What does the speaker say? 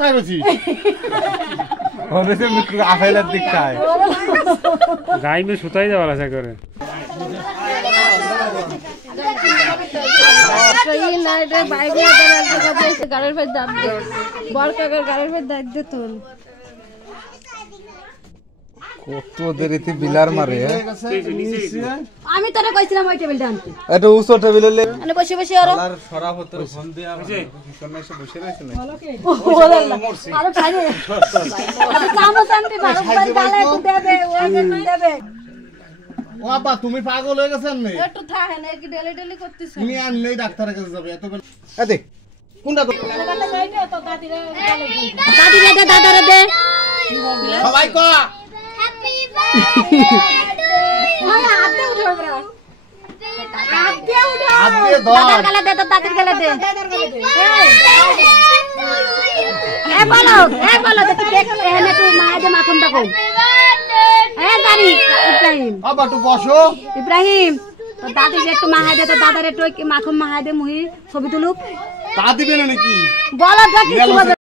তাই বলছি ওরে সে মুখ আফাইলার দিক খায় গাই মে সুতাই যাওয়ার আশা করে এই নাইটে বাইক নিয়ে দাঁড়াতে এসে গাড়ির ভেতর দাঁত দে বড় কাকার গাড়ির ভেতর দাঁত দে তোল কত দেরিতে বিলার মারে আমি তোরে কইছিলাম ওই টেবিলটা আনতে এটা উঁচু টেবিলে লে মানে বসে বসে আর আর সরাব হতে ফোন দিয়ে পিছনে এসে বসে রয়েছে না আরে খাই চামচ আনতে ভালো করে গালে একটু দেবে ওই একটু দেবে ও আপা তুমি পাগল হয়ে গেছেন নে একটু থাকে না কি ডেলি ডেলি করতেছ তুমি আনলেই ডাক্তারের কাছে যাবে এত এ দেখ কোনটা তো দাদিরে দে দাদারে দে সবাই ক ওই হাত দে উঠো বড় হাত দে উঠো হাত দিয়ে ধর দাদার গালে দে তো দাদির গালে দে এ বলো দেখি দেখ এনে তুই মায়ের মাখনটা কই এ দাদি ইব্রাহিম বাবা একটু বসো ইব্রাহিম তো দাদি একটু মাহাই দে তো দাদার একটু মাখন মাহাই দে মুহি ছবি তুলুক তা দিবে না নাকি বলো দেখি কি